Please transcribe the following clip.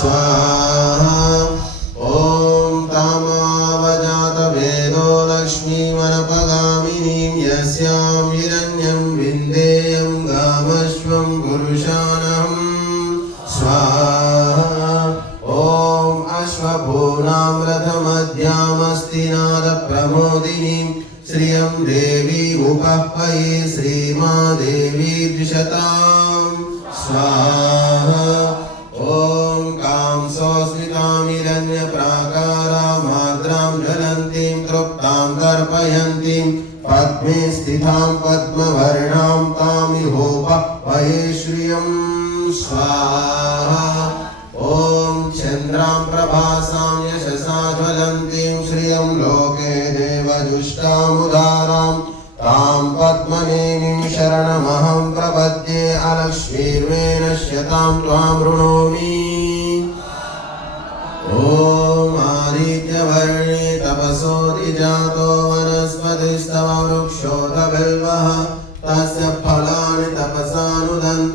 स्वाहा। ॐ तामावजातवेदो लक्ष्मीमनपगामिनीं यस्यां हिरण्यं विन्देयं गामश्वं पुरुषाणं स्वाहा। ॐ अश्वपूर्णामृतमध्यामस्ति नादप्रमोदिनीं श्रियं देवी उपह्वये श्रीमादेवी द्विषतां स्वाहा। ॐ कां सोऽस्मितामिरण्यप्राकारामाद्रां ज्वलन्तीं तृप्तां तर्पयन्तीं पद्मे स्थितां पद्मवर्णां तामिहोपह्वये श्रियं स्वाहा। ॐ चन्द्रां प्रभासां यशसा ज्वलन्तीं श्रियं लोके देवजुष्टामुदारां तां पद्मनेमिं शरणमहं प्रपद्ये अलक्ष्मीर्वेणश्यतां त्वां वृणोमि। ॐ आदित्यवर्णे तपसोऽधिजातो वनस्पतिस्तव वृक्षोऽथ बिल्वः तस्य